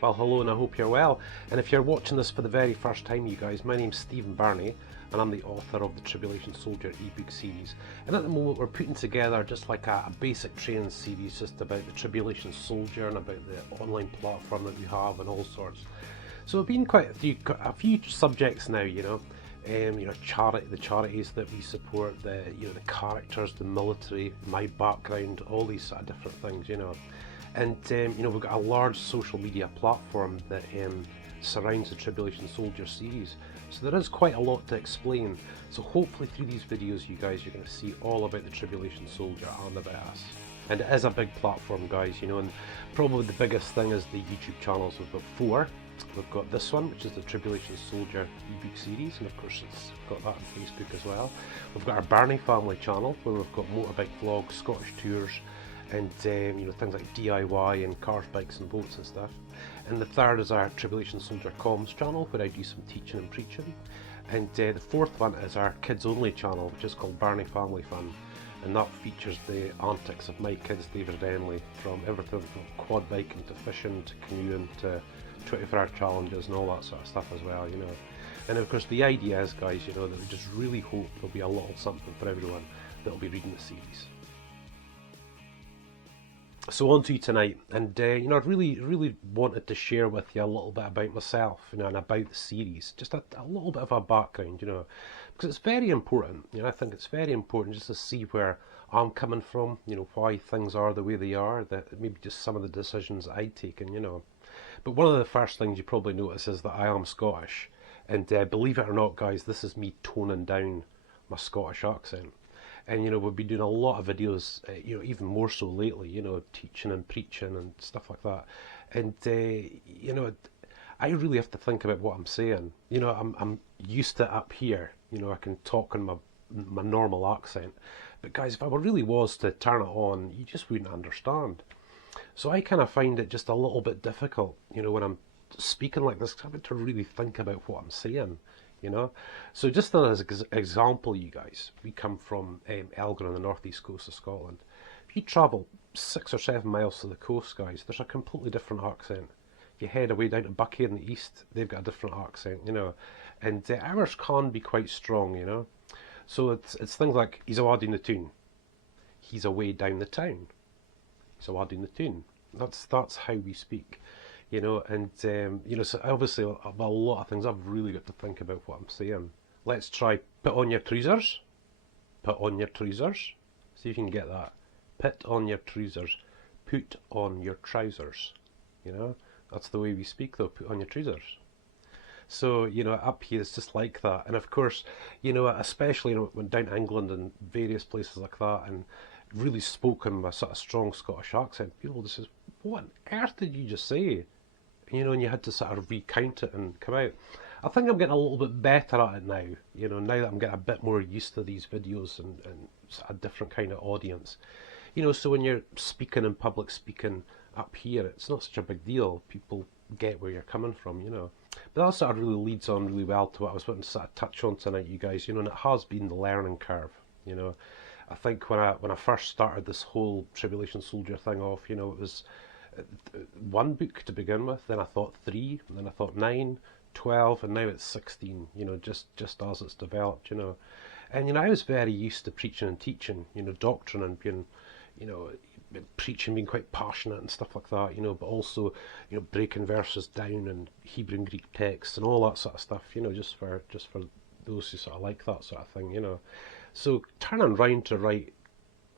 Well, hello, and I hope you're well. And if you're watching this for the very first time, you guys, my name's Stephen Birnie, and I'm the author of the Tribulation Soldier ebook series. And at the moment, we're putting together just like a basic training series just about the Tribulation Soldier and about the online platform that we have and all sorts. So it's been quite a few subjects now, the charities that we support, the characters, the military, my background, all these sort of different things, And we've got a large social media platform that surrounds the Tribulation Soldier series. So there is quite a lot to explain. So hopefully through these videos, you guys, you're going to see all about the Tribulation Soldier and about us. And it is a big platform, guys, and probably the biggest thing is the YouTube channels. We've got 4. We've got this one, which is the Tribulation Soldier ebook series, and of course it's got that on Facebook as well. We've got our Birnie Family channel, where we've got Motorbike Vlogs, Scottish tours, and things like DIY and cars, bikes and boats and stuff. And the third is our Tribulation Soldier Comms channel, where I do some teaching and preaching. And the fourth one is our kids only channel, which is called Birnie Family Fun, and that features the antics of my kids, David and Emily, from everything from quad biking to fishing to canoeing to 24-hour challenges and all that sort of stuff as well, And of course the idea is, guys, that we just really hope there'll be a little something for everyone that'll be reading the series. So on to tonight, and I really wanted to share with you a little bit about myself, and about the series, just a little bit of a background, because it's very important. I think it's very important just to see where I'm coming from, why things are the way they are, that maybe just some of the decisions that I've taken, But one of the first things you probably notice is that I am Scottish, and believe it or not, guys, this is me toning down my Scottish accent. And we've been doing a lot of videos, even more so lately, teaching and preaching and stuff like that. And I really have to think about what I'm saying. I'm used to it up here. I can talk in my normal accent. But guys, if I really was to turn it on, you just wouldn't understand. So I kind of find it just a little bit difficult, when I'm speaking like this, 'cause I have to really think about what I'm saying. So just as an example, you guys, we come from Elgin on the northeast coast of Scotland. If you travel 6 or 7 miles to the coast, guys, there's a completely different accent. If you head away down to Buckie in the east, they've got a different accent, and ours can be quite strong, So it's things like, he's away down the town, he's away down the town, he's away down the town. That's how we speak. So obviously a lot of things I've really got to think about what I'm saying. Let's try put on your trousers. Put on your trousers. See if you can get that. Put on your trousers. Put on your trousers. That's the way we speak though, put on your trousers. So, up here it's just like that. And of course, especially when down to England and various places like that, and really spoken with a sort of strong Scottish accent, people just says, what on earth did you just say? And you had to sort of recount it and come out. I think I'm getting a little bit better at it now, now that I'm getting a bit more used to these videos and a different kind of audience. So when you're speaking in public speaking up here, it's not such a big deal. People get where you're coming from, But that sort of really leads on really well to what I was wanting to sort of touch on tonight, you guys, and it has been the learning curve, I think when I first started this whole Tribulation Soldier thing off, it was 1 book to begin with, then I thought 3, and then I thought 9, 12, and now it's 16, just as it's developed, And, I was very used to preaching and teaching, doctrine and being, preaching, being quite passionate and stuff like that, but also, breaking verses down and Hebrew and Greek texts and all that sort of stuff, just for those who sort of like that sort of thing, So turning round to write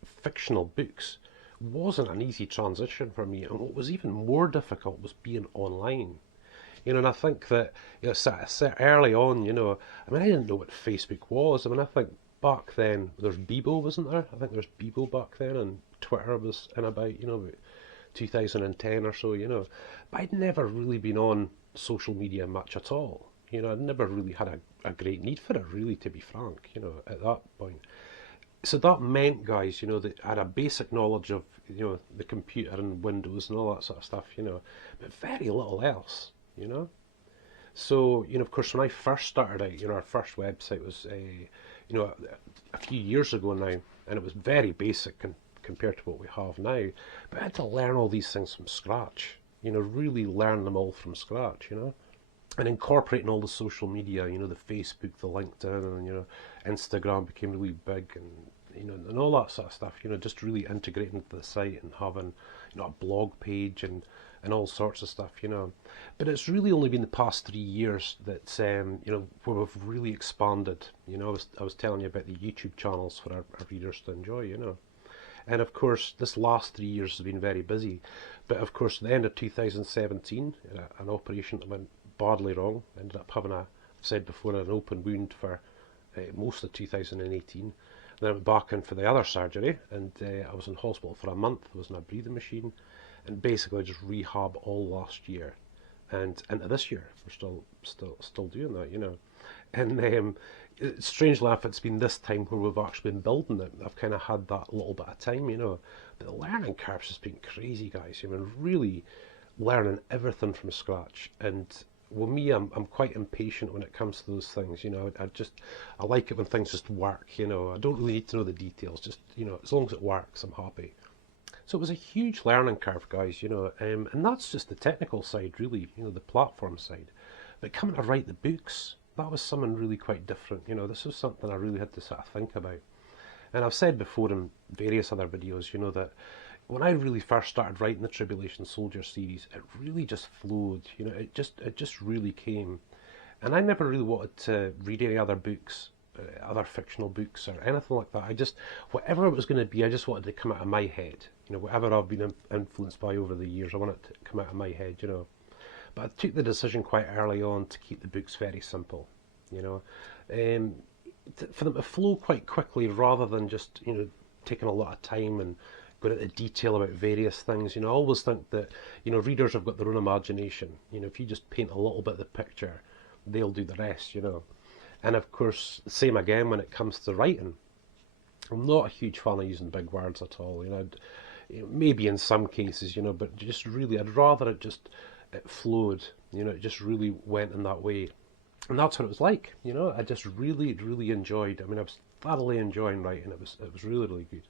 fictional books wasn't an easy transition for me, and what was even more difficult was being online. And I think that early on, I didn't know what Facebook was. I think back then there's Bebo, wasn't there? I think there's Bebo back then, and Twitter was in about about 2010 or so, But I'd never really been on social media much at all. I'd never really had a great need for it, really, to be frank, at that point. So that meant, guys, that I had a basic knowledge of, the computer and Windows and all that sort of stuff, but very little else, So, of course, when I first started out, our first website was, a few years ago now, and it was very basic compared to what we have now. But I had to learn all these things from scratch, you know, really learn them all from scratch, you know, and incorporating all the social media, you know, the Facebook, the LinkedIn, and, you know, Instagram became really big, and, you know, and all that sort of stuff, you know, just really integrating into the site and having, you know, a blog page and all sorts of stuff, you know. But it's really only been the past 3 years that, you know, where we've really expanded. You know, I was telling you about the YouTube channels for our readers to enjoy, you know. And of course, this last 3 years has been very busy. But of course, at the end of 2017, an operation that went badly wrong, ended up having I've said before, an open wound for most of 2018. Then I went back in for the other surgery, and I was in hospital for a month. I was in a breathing machine, and basically just rehab all last year, and into this year we're still doing that, you know. And strangely enough, it's been this time where we've actually been building it. I've kind of had that little bit of time, you know. But the learning curve's just been crazy, guys. I mean, really learning everything from scratch. And with me, I'm quite impatient when it comes to those things, you know. I like it when things just work, you know. I don't really need to know the details, just, you know, as long as it works, I'm happy. So it was a huge learning curve, guys, you know, and that's just the technical side, really, you know, the platform side. But coming to write the books, that was something really quite different, you know. This was something I really had to sort of think about. And I've said before in various other videos, you know, that when I really first started writing the Tribulation Soldier series, it really just flowed, you know, it just really came. And I never really wanted to read any other books, other fictional books or anything like that. Whatever it was going to be, I just wanted to come out of my head. You know, whatever I've been influenced by over the years, I want it to come out of my head, you know. But I took the decision quite early on to keep the books very simple, you know, for them to flow quite quickly rather than just, you know, taking a lot of time and going into detail about various things. You know, I always think that, you know, readers have got their own imagination. You know, if you just paint a little bit of the picture, they'll do the rest, you know. And of course, same again when it comes to writing. I'm not a huge fan of using big words at all, you know. Maybe in some cases, you know, but just really, I'd rather it flowed, you know, it just really went in that way. And that's what it was like, you know. I just really enjoyed. I mean, I was thoroughly enjoying writing. It was really good.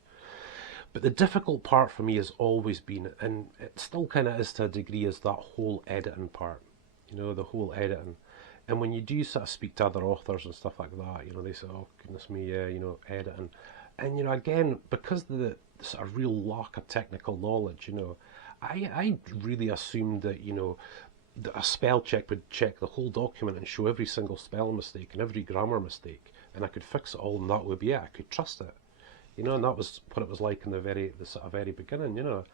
But the difficult part for me has always been, and it still kind of is to a degree, is that whole editing part. You know, the whole editing. And when you do sort of speak to other authors and stuff like that, you know, they say, "Oh goodness me, yeah, you know, editing." And you know, again, because of the sort of real lack of technical knowledge, you know, I really assumed that, you know, that a spell check would check the whole document and show every single spell mistake and every grammar mistake, and I could fix it all, and that would be it. I could trust it. You know, and that was what it was like in the sort of very beginning, you know.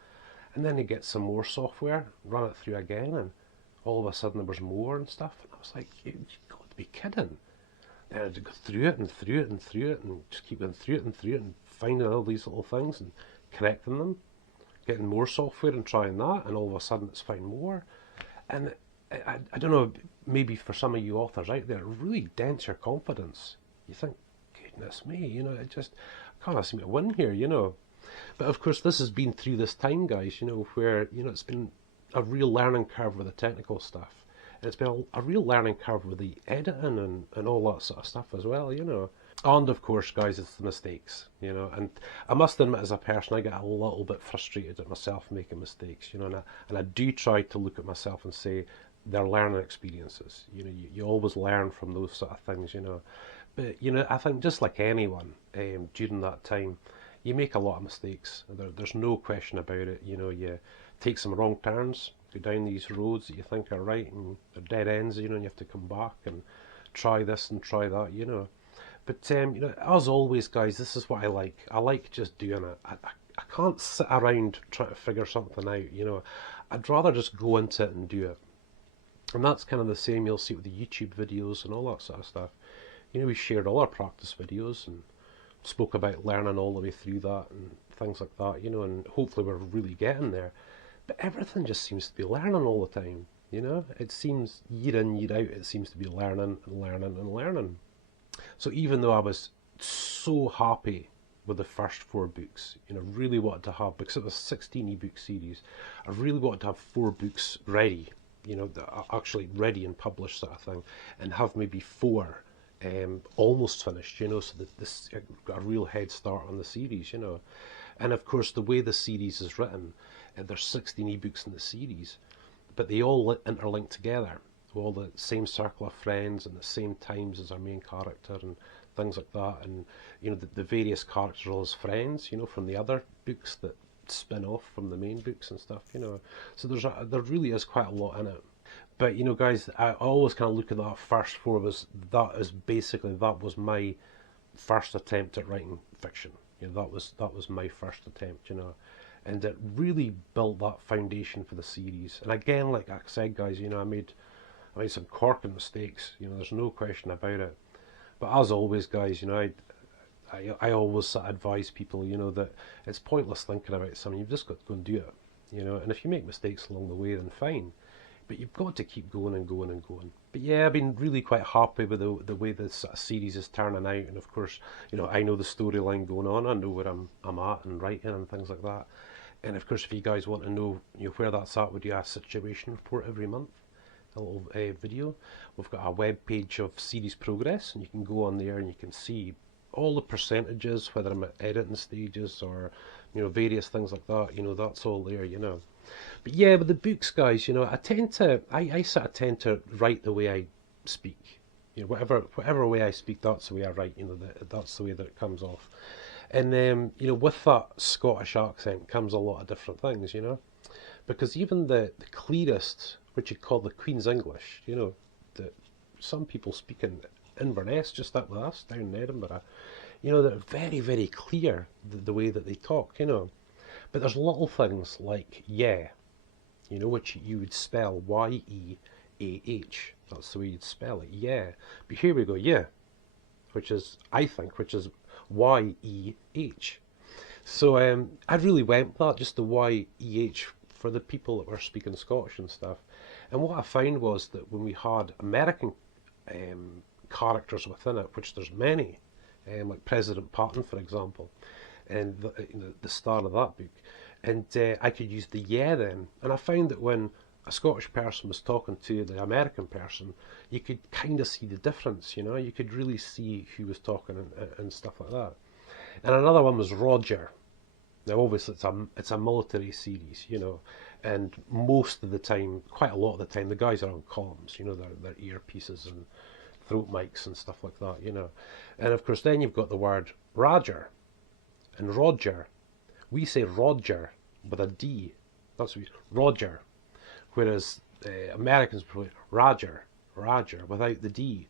And then you get some more software, run it through again, and all of a sudden there was more and stuff. And I was like, you've got to be kidding. And I had to go through it and through it and through it and just keep going through it and through it and finding all these little things and correcting them, getting more software and trying that, and all of a sudden it's finding more. And I don't know, maybe for some of you authors out there, it really dents your confidence. You think, goodness me, you know, I can't seem to win here, you know. But of course, this has been through this time, guys, you know, where, you know, it's been a real learning curve with the technical stuff. And it's been a real learning curve with the editing and all that sort of stuff as well, you know. And of course, guys, it's the mistakes, you know. And I must admit, as a person, I get a little bit frustrated at myself making mistakes, you know. And I do try to look at myself and say, they're learning experiences. You know, you always learn from those sort of things, you know. But, you know, I think just like anyone, during that time, you make a lot of mistakes. There's no question about it. You know, you take some wrong turns, go down these roads that you think are right, and they're dead ends, you know, and you have to come back and try this and try that, you know. But, you know, as always, guys, this is what I like. I like just doing it. I can't sit around trying to figure something out, you know. I'd rather just go into it and do it. And that's kind of the same you'll see with the YouTube videos and all that sort of stuff. You know, we shared all our practice videos and spoke about learning all the way through that and things like that, you know, and hopefully we're really getting there. But everything just seems to be learning all the time, you know. It seems year in, year out, it seems to be learning and learning and learning. So even though I was so happy with the first 4 books, you know, really wanted to have, because it was a 16 ebook series, I really wanted to have 4 books ready, you know, that are actually ready and published sort of thing, and have maybe 4 almost finished, you know, so that this got a real head start on the series, you know. And of course, the way the series is written, there's 16 ebooks in the series. but they all interlink together. All the same circle of friends and the same times as our main character and things like that. And you know, the various characters are all his friends, you know, from the other books that spin off from the main books and stuff, you know. So there really is quite a lot in it. But you know, guys, I always kind of look at that first four that was my first attempt at writing fiction. You know, that was my first attempt, you know, and it really built that foundation for the series. And again, like I said, guys, you know, I made some corking mistakes. You know, there's no question about it. But as always, guys, you know, I always advise people, you know, that it's pointless thinking about something. You've just got to go and do it, you know. And if you make mistakes along the way, then fine. But you've got to keep going and going and going. But yeah, I've been really quite happy with the way this sort of series is turning out. And of course, you know, I know the storyline going on. I know where I'm at and writing and things like that. And of course, if you guys want to know, you know, where that's at, we do a situation report every month, a little video. We've got a web page of series progress, and you can go on there and you can see all the percentages, whether I'm at editing stages or, you know, various things like that. You know, that's all there, you know. But yeah, with the books, guys, you know, I sort of tend to write the way I speak. You know, whatever way I speak, that's the way I write. You know, that's the way that it comes off. And you know, with that Scottish accent comes a lot of different things. You know, because even the clearest, which you call the Queen's English, you know, that some people speak in Inverness, just up with us down in Edinburgh. You know, they're very, very clear the way that they talk. You know. But there's little things like yeah, you know, which you would spell Y-E-A-H. That's the way you'd spell it, yeah. But here we go, yeah, which is Y-E-H. So I really went with that, just the Y-E-H for the people that were speaking Scottish and stuff. And what I found was that when we had American characters within it, which there's many, like President Patton, for example, and the star of that book, and I could use the yeah then, and I found that when a Scottish person was talking to the American person, you could kind of see the difference, you know, you could really see who was talking and stuff like that. And another one was Rodger. Now obviously it's a military series, you know, and most of the time, quite a lot of the time, the guys are on comms, you know, their earpieces and throat mics and stuff like that, you know. And of course then you've got the word Rodger and Rodger. We say Rodger with a D. That's what Rodger. Whereas Americans probably Rodger without the D.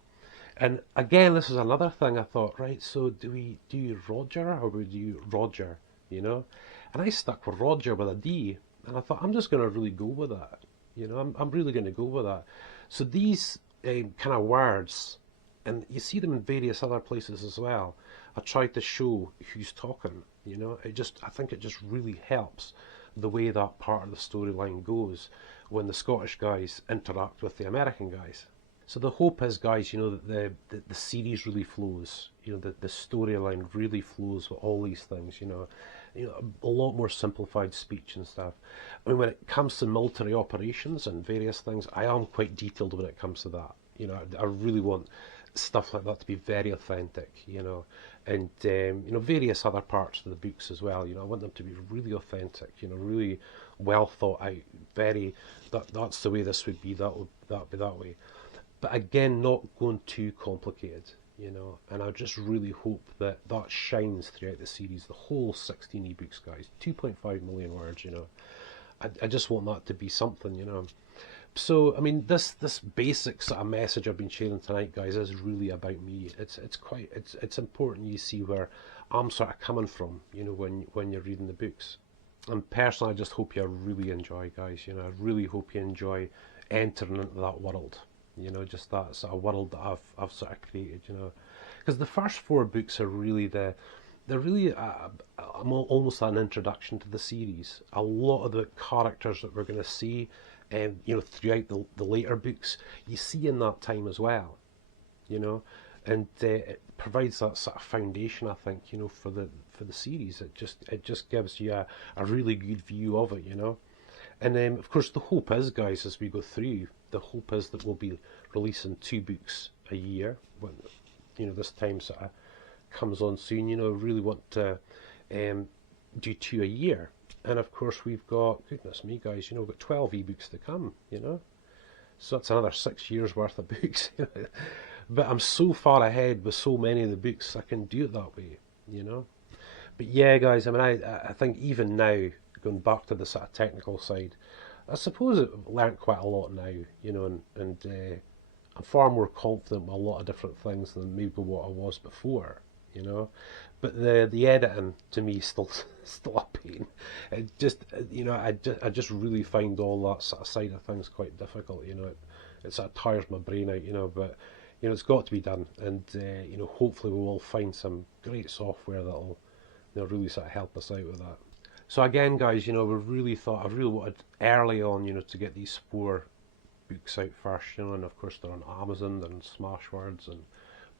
And again, this is another thing I thought, right, so do we do Rodger or do we do Rodger, you know? And I stuck with Rodger with a D, and I thought, I'm just going to really go with that. You know, I'm really going to go with that. So these kind of words, and you see them in various other places as well, I tried to show who's talking, you know. I think it just really helps the way that part of the storyline goes when the Scottish guys interact with the American guys. So the hope is, guys, you know, that the series really flows, you know, the storyline really flows with all these things, you know, a lot more simplified speech and stuff. I mean, when it comes to military operations and various things, I am quite detailed when it comes to that. You know, I really want stuff like that to be very authentic, you know, and you know, various other parts of the books as well. You know, I want them to be really authentic, you know, really well thought out. That's the way this would be. That would be that way. But again, not going too complicated, you know. And I just really hope that shines throughout the series, the whole 16 ebooks, guys. 2.5 million words, you know. I just want that to be something, you know. So I mean, this basic sort of message I've been sharing tonight, guys, is really about me. It's important you see where I'm sort of coming from, you know, when you're reading the books. And personally, I just hope you really enjoy, guys. You know, I really hope you enjoy entering into that world. You know, just that sort of world that I've sort of created. You know, because the first 4 books are really almost an introduction to the series. A lot of the characters that we're going to see, you know, throughout the later books, you see in that time as well, you know, and it provides that sort of foundation, I think, you know, for the series. It just gives you a really good view of it, you know. And of course, the hope is, guys, as we go through, the hope is that we'll be releasing 2 books a year when, you know, this time sort of comes on soon. You know, really want to do 2 a year. And of course we've got, goodness me guys, we've got 12 ebooks to come, So that's another 6 years worth of books. But I'm so far ahead with so many of the books, I can do it that way. But yeah, guys, I mean, I think even now, going back to the sort of technical side, I suppose I've learnt quite a lot now, and I'm far more confident with a lot of different things than maybe what I was before. But the editing to me is still a pain. It just I just really find all that sort of side of things quite difficult. It sort of tires my brain out. But it's got to be done, and hopefully we will find some great software that'll really sort of help us out with that. So again, guys, I really wanted early on, to get these 4 books out first, and of course they're on Amazon, they're on Smashwords and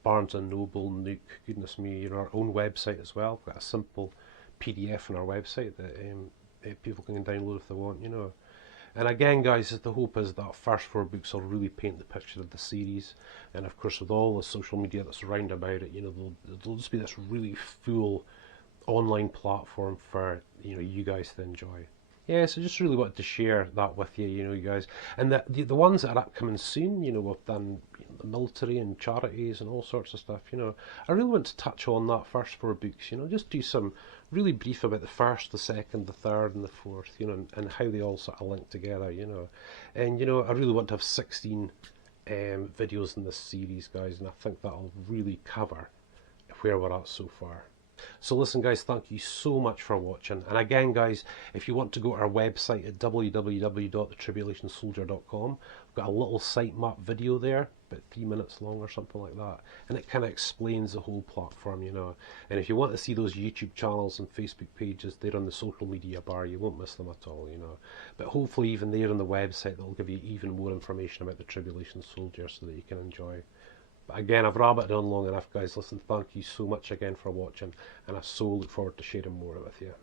Barnes and Noble, Nook, goodness me, our own website as well. We've got a simple PDF on our website that people can download if they want, And again, guys, the hope is that first 4 books will really paint the picture of the series, and of course with all the social media that's around about it, there'll just be this really full online platform for you guys to enjoy. Yeah, so just really wanted to share that with you, you guys, and the ones that are upcoming soon. We've done the military and charities and all sorts of stuff. I really want to touch on that first 4 books. Just do some really brief about the first, the second, the third, and the fourth. And how they all sort of link together. And I really want to have 16 videos in this series, guys, and I think that'll really cover where we're at so far. So listen, guys, thank you so much for watching. And again, guys, if you want to go to our website at www.attribution-ShareAlike.com, we've got a little sitemap video there, about 3 minutes long or something like that, and it kind of explains the whole platform. And if you want to see those YouTube channels and Facebook pages, they're on the social media bar. You won't miss them at all. But hopefully even there on the website, they'll give you even more information about the Tribulation Soldier so that you can enjoy. But again, I've rabbited on long enough, guys. Listen, thank you so much again for watching, and I so look forward to sharing more with you.